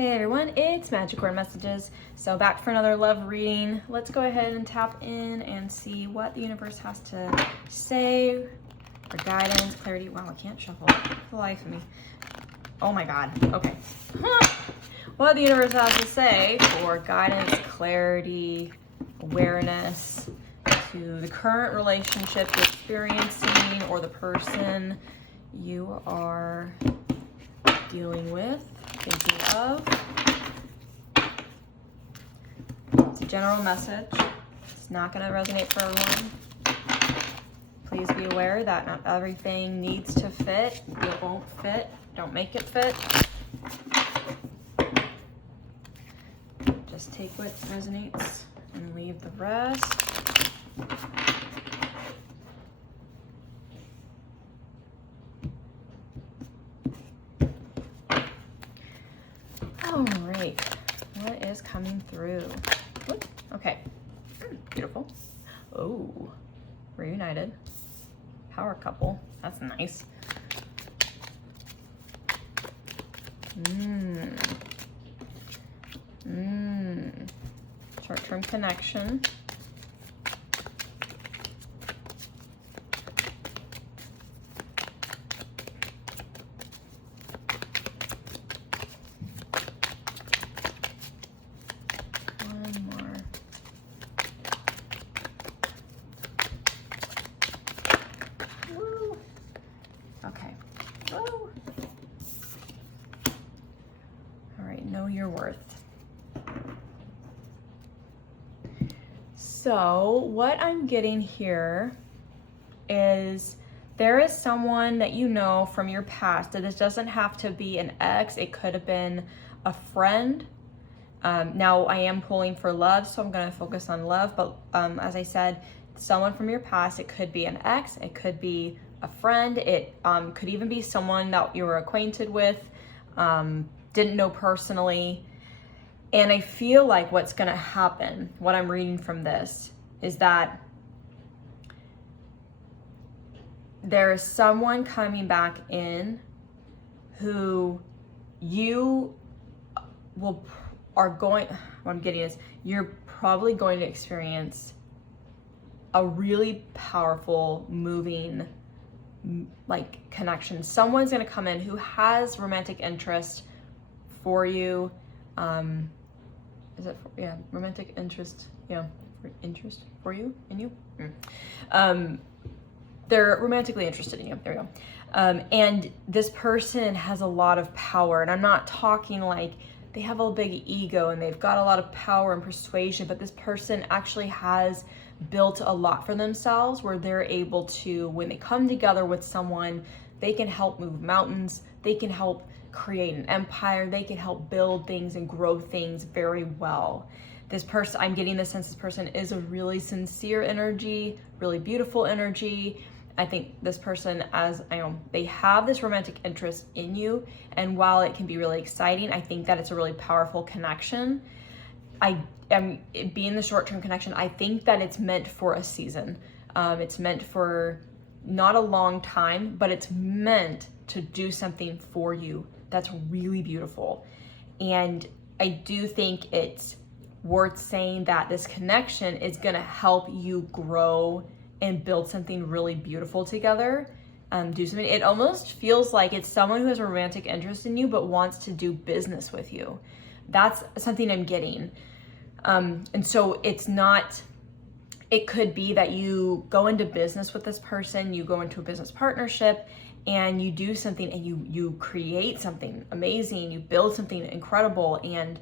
Hey everyone, it's Madgicorn Messages. So back for another love reading. Let's go ahead and tap in and see what the universe has to say for guidance, clarity. Wow, I can't shuffle for the life of me. Oh my God, okay. What the universe has to say for guidance, clarity, awareness to the current relationship you're experiencing or the person you are dealing with, thinking of. It's a general message. It's not going to resonate for everyone. Please be aware that not everything needs to fit. It won't fit. Don't make it fit. Just take what resonates and leave the rest. All right, what is coming through? Ooh, okay, beautiful. Oh, reunited. Power couple, that's nice. Short-term connection. Okay. Woo. All right, know your worth. So what I'm getting here is there is someone that you know from your past, and this doesn't have to be an ex, it could have been a friend. Now I am pulling for love, so I'm gonna focus on love, but as I said, someone from your past, it could be an ex, it could be a friend, it could even be someone that you were acquainted with, didn't know personally. And I feel like what's gonna happen, what I'm reading from this, is that there is someone coming back in who you what I'm getting is, you're probably going to experience a really powerful, moving, like, connection. Someone's gonna come in who has romantic interest for you. Romantic interest, interest for you, in you. They're romantically interested in you, there we go. And this person has a lot of power, and I'm not talking like they have a big ego and they've got a lot of power and persuasion, but this person actually has built a lot for themselves where they're able to, when they come together with someone, they can help move mountains, they can help create an empire, they can help build things and grow things very well. This person, I'm getting the sense this person is a really sincere energy, really beautiful energy. I think this person, as I know, they have this romantic interest in you, and while it can be really exciting, I think that it's a really powerful connection. Being the short-term connection, I think that it's meant for a season. It's meant for not a long time, but it's meant to do something for you that's really beautiful. And I do think it's worth saying that this connection is gonna help you grow and build something really beautiful together. Do something. It almost feels like it's someone who has a romantic interest in you but wants to do business with you. That's something I'm getting. And so it's not, it could be that you go into business with this person, you go into a business partnership, and you do something and you create something amazing, you build something incredible, and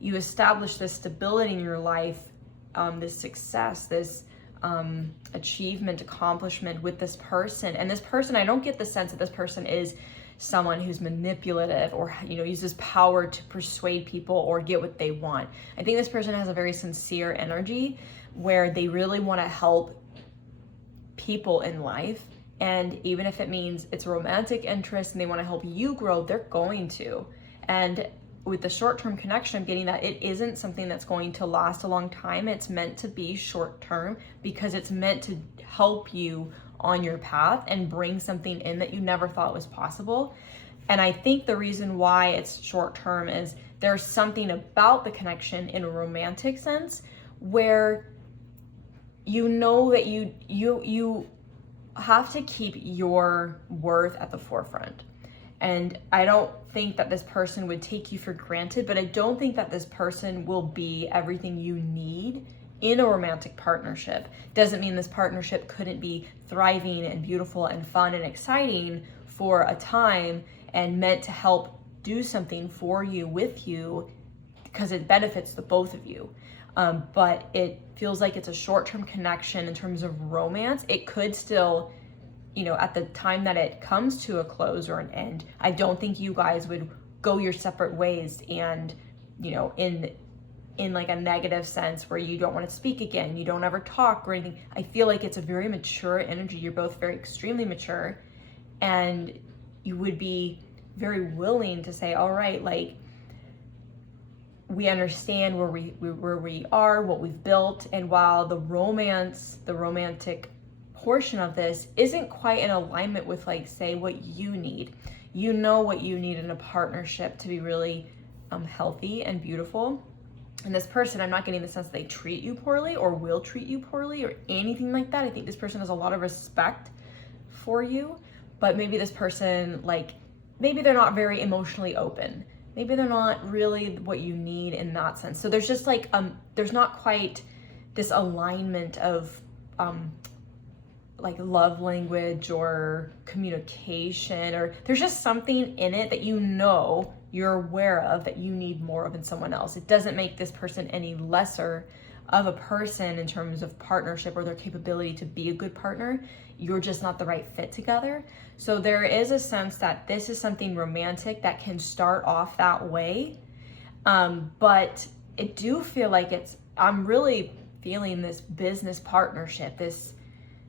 you establish this stability in your life, this success, this achievement, accomplishment with this person. And this person, I don't get the sense that this person is someone who's manipulative or uses power to persuade people or get what they want. I think this person has a very sincere energy where they really want to help people in life, and even if it means it's a romantic interest and they want to help you grow, they're going to. And with the short-term connection, I'm getting that it isn't something that's going to last a long time. It's meant to be short-term because it's meant to help you on your path and bring something in that you never thought was possible. And I think the reason why it's short term is there's something about the connection in a romantic sense where you know that you have to keep your worth at the forefront. And I don't think that this person would take you for granted, but I don't think that this person will be everything you need in a romantic partnership. Doesn't mean this partnership couldn't be thriving and beautiful and fun and exciting for a time and meant to help do something for you, with you, because it benefits the both of you. But it feels like it's a short-term connection in terms of romance. It could still, at the time that it comes to a close or an end, I don't think you guys would go your separate ways and, in like a negative sense where you don't want to speak again, you don't ever talk or anything. I feel like it's a very mature energy. You're both very extremely mature, and you would be very willing to say, all right, like, we understand where we are, what we've built, and while the romantic portion of this isn't quite in alignment with, like, say, what you need. You know what you need in a partnership to be really healthy and beautiful. And this person, I'm not getting the sense that they treat you poorly or will treat you poorly or anything like that. I think this person has a lot of respect for you, but maybe this person, like, maybe they're not very emotionally open. Maybe they're not really what you need in that sense. So there's just like, there's not quite this alignment of like love language or communication, or there's just something in it that you're aware of that you need more of in someone else. It doesn't make this person any lesser of a person in terms of partnership or their capability to be a good partner. You're just not the right fit together. So there is a sense that this is something romantic that can start off that way. But I do feel like I'm really feeling this business partnership, this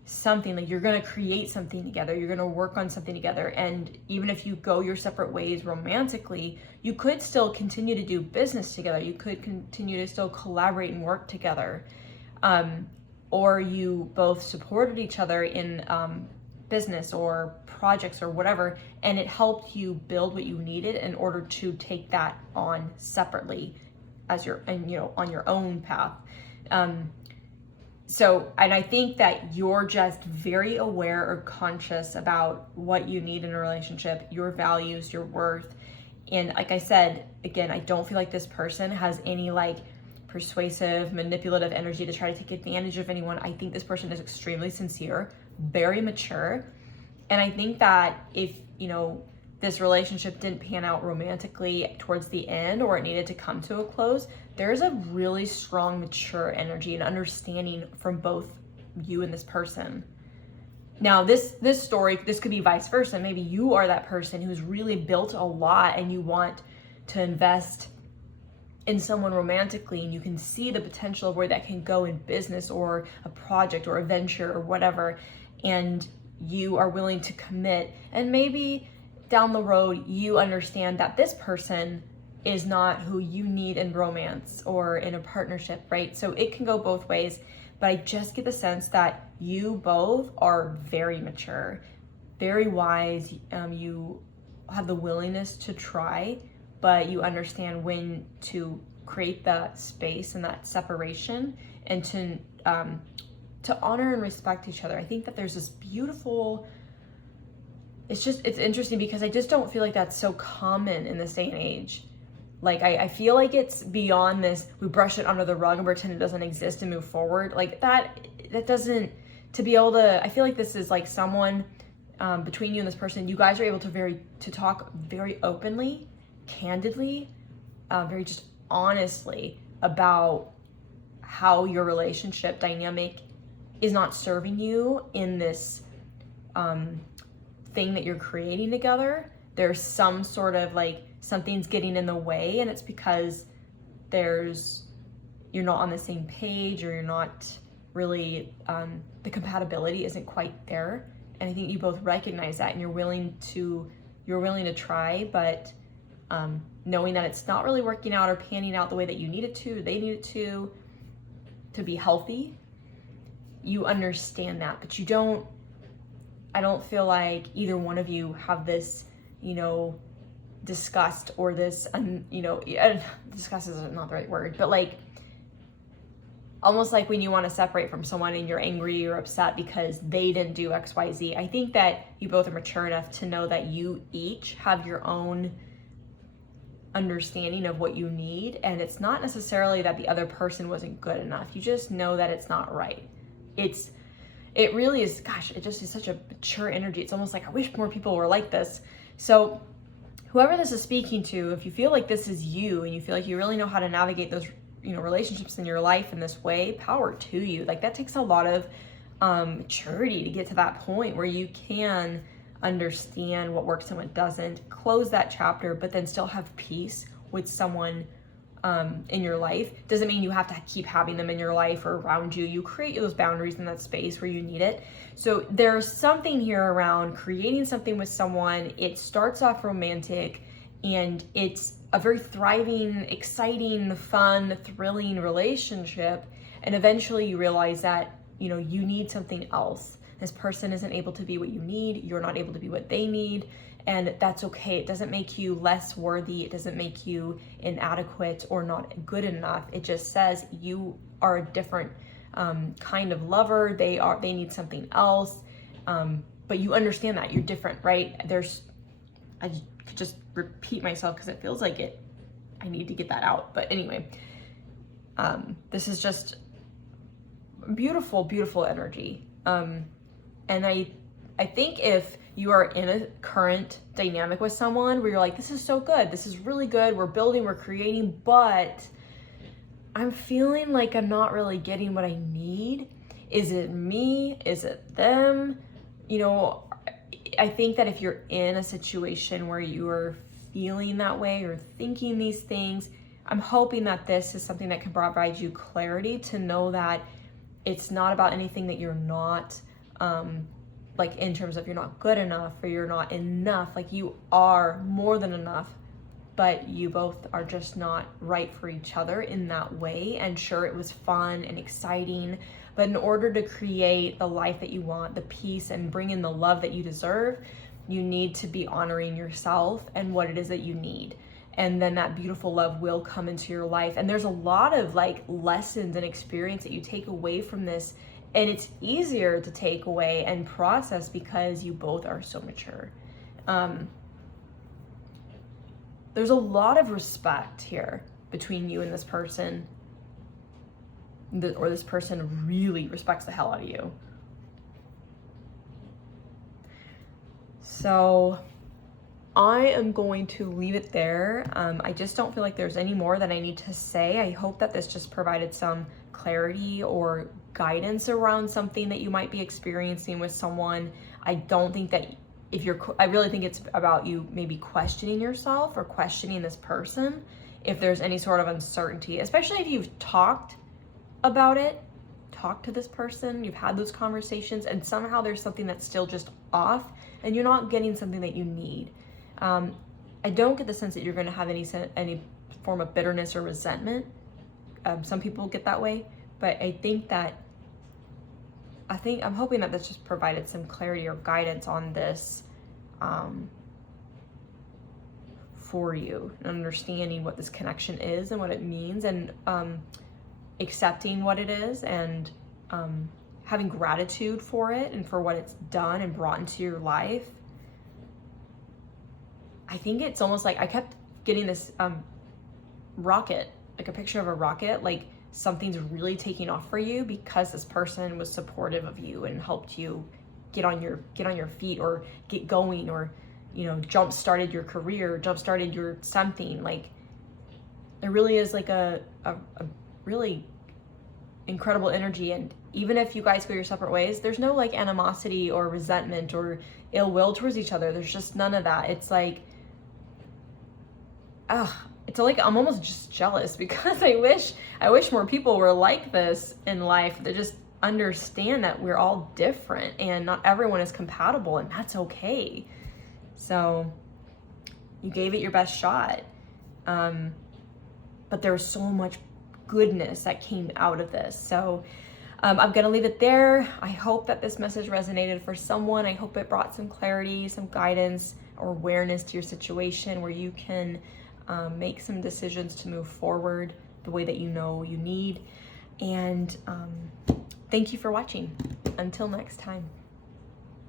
something like you're going to create something together, you're going to work on something together. And even if you go your separate ways romantically, you could still continue to do business together. You could continue to still collaborate and work together. Or you both supported each other in business or projects or whatever, and it helped you build what you needed in order to take that on separately as on your own path. So, and I think that you're just very aware or conscious about what you need in a relationship, your values, your worth. And like I said, again, I don't feel like this person has any like persuasive, manipulative energy to try to take advantage of anyone. I think this person is extremely sincere, very mature. And I think that if, this relationship didn't pan out romantically towards the end, or it needed to come to a close, there's a really strong, mature energy and understanding from both you and this person. Now, this story, this could be vice versa. Maybe you are that person who's really built a lot and you want to invest in someone romantically, and you can see the potential of where that can go in business or a project or a venture or whatever, and you are willing to commit. And maybe down the road, you understand that this person is not who you need in romance or in a partnership, right? So it can go both ways, but I just get the sense that you both are very mature, very wise. You have the willingness to try, but you understand when to create that space and that separation, and to honor and respect each other. I think that there's this beautiful, it's interesting because I just don't feel like that's so common in this day and age. Like, I feel like it's beyond this, we brush it under the rug and pretend it doesn't exist and move forward. Like that doesn't, to be able to, I feel like this is like someone, between you and this person, you guys are able to talk very openly, candidly, very just honestly about how your relationship dynamic is not serving you in this thing that you're creating together. There's some sort of like something's getting in the way, and it's because you're not on the same page, or you're not really, the compatibility isn't quite there. And I think you both recognize that, and you're willing to try, but knowing that it's not really working out or panning out the way that you need it to, they need it to be healthy. You understand that, but I don't feel like either one of you have this, disgust or this, disgust is not the right word, but like, almost like when you want to separate from someone and you're angry or upset because they didn't do XYZ. I think that you both are mature enough to know that you each have your own understanding of what you need, and it's not necessarily that the other person wasn't good enough. You just know that it's not right. It really is, gosh, it just is such a mature energy. It's almost like, I wish more people were like this. So whoever this is speaking to, if you feel like this is you and you feel like you really know how to navigate those relationships in your life in this way, power to you. Like, that takes a lot of maturity to get to that point where you can understand what works and what doesn't, close that chapter, but then still have peace with someone in your life. Doesn't mean you have to keep having them in your life or around you. You create those boundaries in that space where you need it. So there's something here around creating something with someone. It starts off romantic, and it's a very thriving, exciting, fun, thrilling relationship. And eventually you realize that, you need something else. This person isn't able to be what you need. You're not able to be what they need. And that's okay. It doesn't make you less worthy. It doesn't make you inadequate or not good enough. It just says you are a different kind of lover. They need something else. But you understand that you're different, right? I could just repeat myself because it feels like I need to get that out. But anyway, this is just beautiful, beautiful energy. And I think if you are in a current dynamic with someone where you're like, this is so good, this is really good, we're building, we're creating, but I'm feeling like I'm not really getting what I need. Is it me? Is it them? I think that if you're in a situation where you are feeling that way or thinking these things, I'm hoping that this is something that can provide you clarity to know that it's not about anything that you're not, like in terms of you're not good enough or you're not enough. Like, you are more than enough, but you both are just not right for each other in that way. And sure, it was fun and exciting, but in order to create the life that you want, the peace, and bring in the love that you deserve, you need to be honoring yourself and what it is that you need. And then that beautiful love will come into your life. And there's a lot of like lessons and experience that you take away from this. And it's easier to take away and process because you both are so mature. There's a lot of respect here between you and this person, or this person really respects the hell out of you. So I am going to leave it there. I just don't feel like there's any more that I need to say. I hope that this just provided some clarity or guidance around something that you might be experiencing with someone. I don't think that I really think it's about you maybe questioning yourself or questioning this person if there's any sort of uncertainty, especially if you've talked about it, talked to this person, you've had those conversations, and somehow there's something that's still just off and you're not getting something that you need. I don't get the sense that you're going to have any form of bitterness or resentment. Some people get that way, but I'm hoping that this just provided some clarity or guidance on this for you, and understanding what this connection is and what it means, and accepting what it is, and having gratitude for it and for what it's done and brought into your life. I think it's almost like I kept getting this rocket, like a picture of a rocket, like something's really taking off for you because this person was supportive of you and helped you get on your feet or get going, or jump started your career, jump started your something. Like, there really is like a really incredible energy. And even if you guys go your separate ways, there's no like animosity or resentment or ill will towards each other. There's just none of that. It's like, it's like I'm almost just jealous because I wish more people were like this in life. They just understand that we're all different and not everyone is compatible, and that's okay. So you gave it your best shot. But there was so much goodness that came out of this. So I'm gonna leave it there. I hope that this message resonated for someone. I hope it brought some clarity, some guidance, awareness to your situation where you can make some decisions to move forward the way that you know you need. And thank you for watching. Until next time.